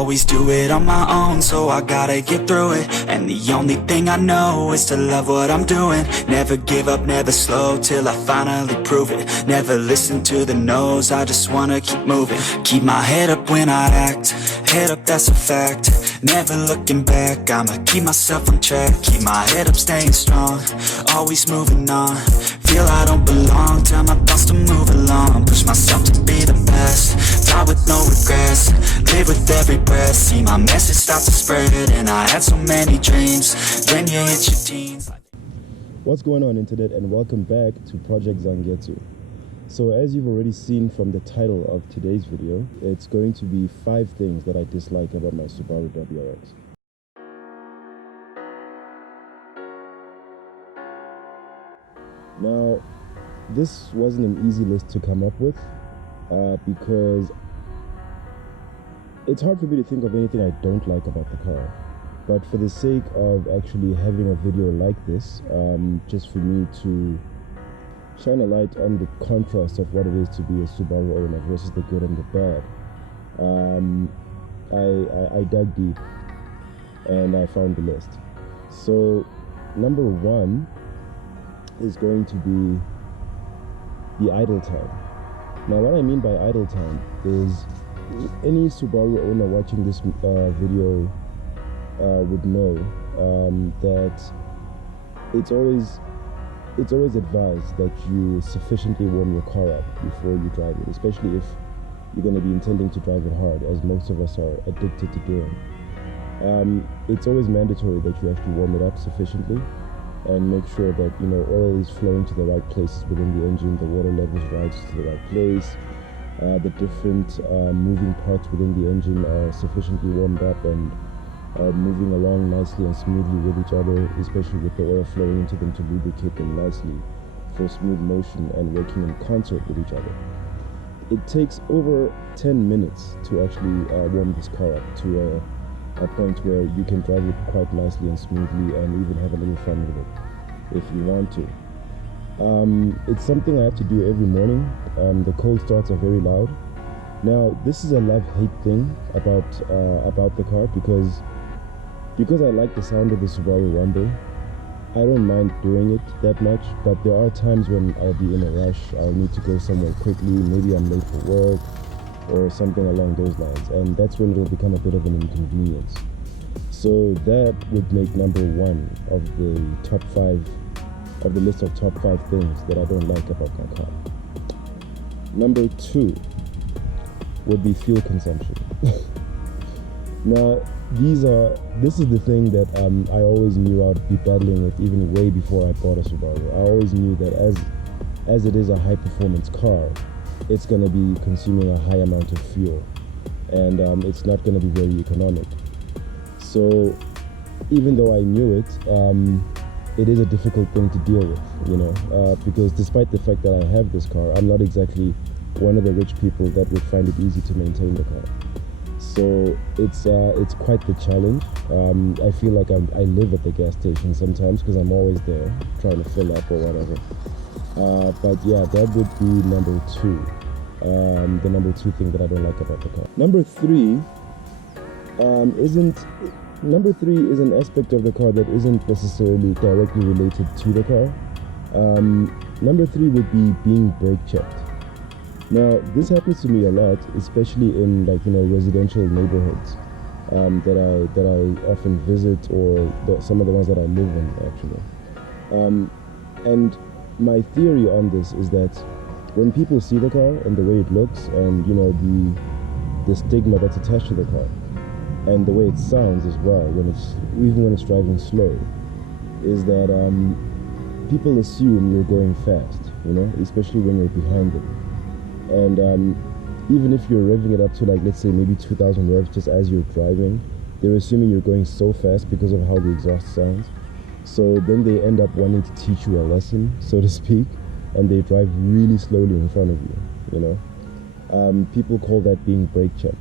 always do it on my own, so I gotta get through it. And the only thing I know is to love what I'm doing. Never give up, never slow, till I finally prove it. Never listen to the no's, I just wanna keep moving. Keep my head up when I act, head up, that's a fact. Never looking back, I'ma keep myself on track. Keep my head up, staying strong, always moving on. Feel I don't belong, tell my thoughts to move along. Push myself to be the best, die with no regrets. Live with every breath, see my message start to spread. And I had so many dreams, then you hit your teens. What's going on, internet, and welcome back to Project Zangetsu. So as you've already seen from the title of today's video, it's going to be 5 things that I dislike about my Subaru WRX. Now, this wasn't an easy list to come up with because it's hard for me to think of anything I don't like about the car. But for the sake of actually having a video like this, just for me to shine a light on the contrast of what it is to be a Subaru owner versus the good and the bad, I dug deep and I found the list. So number 1 is going to be the idle time. Now what I mean by idle time is any Subaru owner watching this video would know that it's always advised that you sufficiently warm your car up before you drive it, especially if you're going to be intending to drive it hard, as most of us are addicted to doing. It's always mandatory that you actually warm it up sufficiently and make sure that oil is flowing to the right places within the engine, the water levels rise to the right place, the different moving parts within the engine are sufficiently warmed up and are moving along nicely and smoothly with each other, especially with the oil flowing into them to lubricate them nicely for smooth motion and working in concert with each other. It takes over 10 minutes to actually warm this car up to a point where you can drive it quite nicely and smoothly and even have a little fun with it if you want to. It's something I have to do every morning. The cold starts are very loud. Now this is a love-hate thing about the car because I like the sound of the Subaru rumble. I don't mind doing it that much, but there are times when I'll be in a rush, I'll need to go somewhere quickly, maybe I'm late for work or something along those lines, and that's when it'll become a bit of an inconvenience. So that would make number 1 of the top 5 of the list of top 5 things that I don't like about my car. Number 2 would be fuel consumption. Now this is the thing that I always knew I'd be battling with even way before I bought a Subaru. I always knew that as it is a high performance car, it's going to be consuming a high amount of fuel, and it's not going to be very economic. So even though I knew it, it is a difficult thing to deal with, because despite the fact that I have this car, I'm not exactly one of the rich people that would find it easy to maintain the car. So it's quite the challenge. I feel like I live at the gas station sometimes because I'm always there trying to fill up or whatever. But yeah, that would be number 2. The number 2 thing that I don't like about the car. Number 3 is an aspect of the car that isn't necessarily directly related to the car. Number 3 would be being brake checked. Now this happens to me a lot, especially in residential neighborhoods that I often visit, or some of the ones that I live in actually. And my theory on this is that when people see the car and the way it looks, and the stigma that's attached to the car, and the way it sounds as well, even when it's driving slow, is that people assume you're going fast, especially when you're behind them. And even if you're revving it up to let's say maybe 2,000 revs just as you're driving, they're assuming you're going so fast because of how the exhaust sounds. So then they end up wanting to teach you a lesson, so to speak, and they drive really slowly in front of you. People call that being brake checked.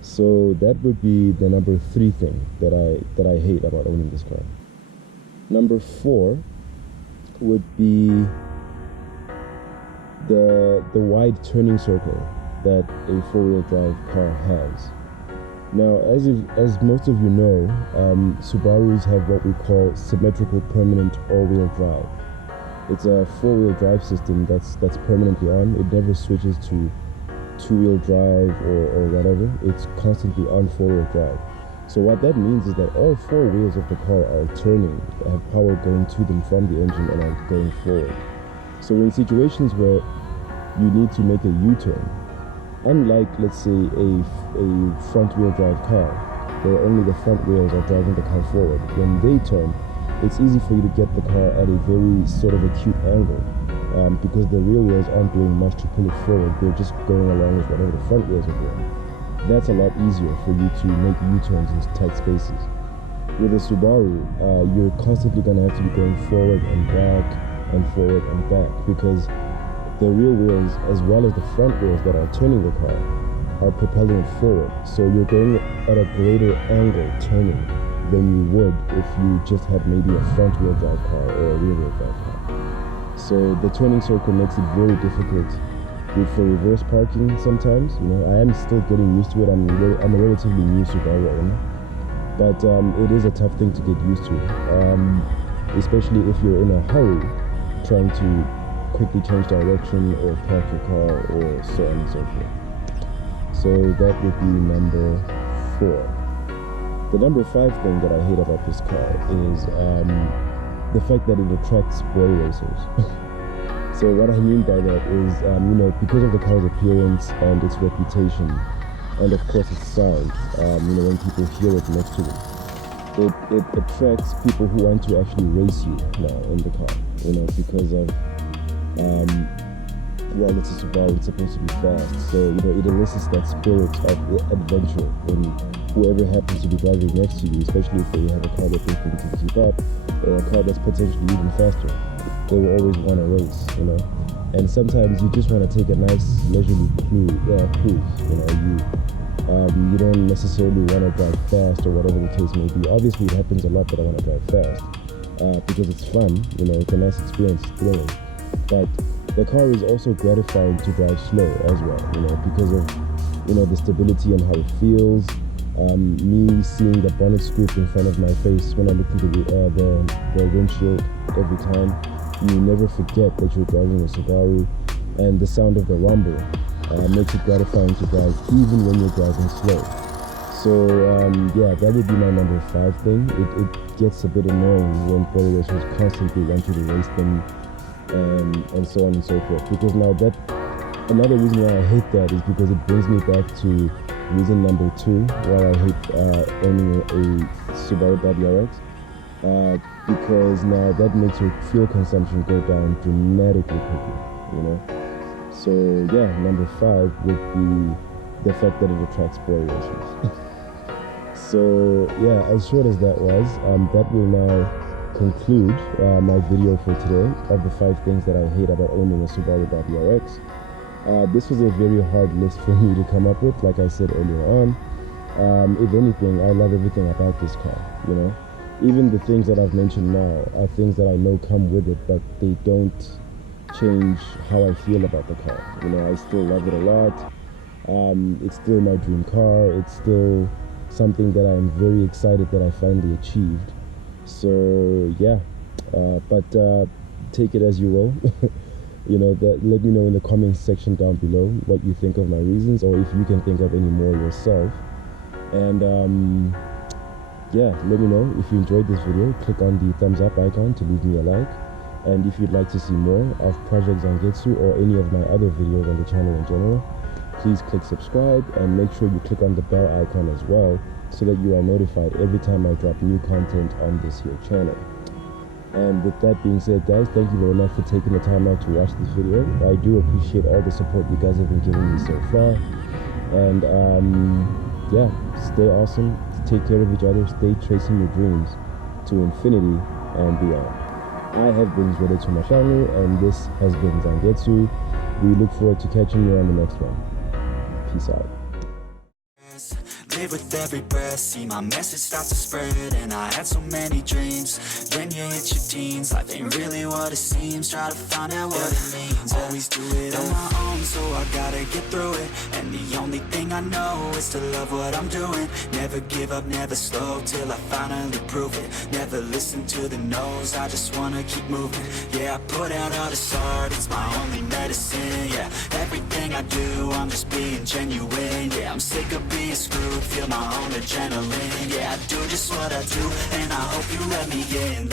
So that would be the number 3 thing that I hate about owning this car. Number 4 would be the wide turning circle that a 4-wheel drive car has. Now, as most of you know, Subarus have what we call symmetrical permanent all-wheel drive. It's a four-wheel drive system that's permanently on. It never switches to two-wheel drive or whatever. It's constantly on four-wheel drive. So what that means is that all four wheels of the car are turning, have power going to them from the engine and are going forward. So in situations where you need to make a U-turn, unlike, let's say, a front-wheel drive car, where only the front wheels are driving the car forward, when they turn, it's easy for you to get the car at a very sort of acute angle, because the rear wheels aren't doing much to pull it forward. They're just going along with whatever the front wheels are doing. That's a lot easier for you to make U-turns in tight spaces. With a Subaru, you're constantly going to have to be going forward and back and forward and back, because the rear wheels as well as the front wheels that are turning the car are propelling it forward. So you're going at a greater angle turning than you would if you just had maybe a front wheel drive car or a rear wheel drive car. So the turning circle makes it very difficult for reverse parking sometimes. You know, I am still getting used to it. I'm a relatively new Subaru owner, but it is a tough thing to get used to, especially if you're in a hurry trying to quickly change direction or park your car or so on and so forth. So that would be number 4. The number 5 thing that I hate about this car is the fact that it attracts boy racers. So what I mean by that is, you know, because of the car's appearance and its reputation, and of course its sound, you know, when people hear it next to it, it attracts people who want to actually race you now in the car, you know, because of, well, it's a Subaru, it's supposed to be fast, so, you know, it elicits that spirit of adventure in whoever happens to be driving next to you, especially if they have a car that they think can keep up, or a car that's potentially even faster. They will always want to race, you know, and sometimes you just want to take a nice leisurely cruise, you know, you don't necessarily want to drive fast or whatever the case may be. Obviously it happens a lot that I want to drive fast, because it's fun, you know, it's a nice experience, it's thrilling, but the car is also gratifying to drive slow as well, you know, because of, you know, the stability and how it feels. Me seeing the bonnet scoop in front of my face when I look into the windshield every time, you never forget that you're driving a Subaru, and the sound of the rumble makes it gratifying to drive even when you're driving slow. So yeah, that would be my number 5 thing. It gets a bit annoying when boy racers constantly want you to race them, and so on and so forth, because now that another reason why I hate that is because it brings me back to reason number 2 why I hate owning a Subaru WRX, because now that makes your fuel consumption go down dramatically quickly, you know. So yeah, number 5 would be the fact that it attracts boy racers. So yeah, as short as that was, that will now conclude my video for today of the 5 things that I hate about owning a Subaru WRX. This was a very hard list for me to come up with, like I said earlier on. If anything, I love everything about this car, you know. Even the things that I've mentioned now are things that I know come with it, but they don't change how I feel about the car. You know, I still love it a lot. It's still my dream car. It's still something that I'm very excited that I finally achieved. So yeah, but take it as you will. You know, let me know in the comments section down below what you think of my reasons, or if you can think of any more yourself. And yeah, let me know if you enjoyed this video. Click on the thumbs up icon to leave me a like, and if you'd like to see more of Project Zangetsu or any of my other videos on the channel in general, please click subscribe, and make sure you click on the bell icon as well, so that you are notified every time I drop new content on this here channel. And with that being said, guys, thank you very much for taking the time out to watch this video. I do appreciate all the support you guys have been giving me so far. And yeah, stay awesome, take care of each other, stay chasing your dreams to infinity and beyond. I have been Zwedo Tumashangu, and this has been Zangetsu. We look forward to catching you on the next one. Peace out. live with every breath, see my message start to spread. And I had so many dreams. When you hit your teens, life ain't really what it seems. Try to find out what it means. Always do it on my own, so I gotta get through it. And the only thing I know is to love what I'm doing. Never give up, never slow, till I finally prove it. Never listen to the no's, I just wanna keep moving. Yeah, I put out all this art, it's my only medicine. Yeah, everything I do, I'm just being genuine. Yeah, I'm sick of being screwed, feel my own adrenaline. Yeah, I do just what I do, and I hope you let me in.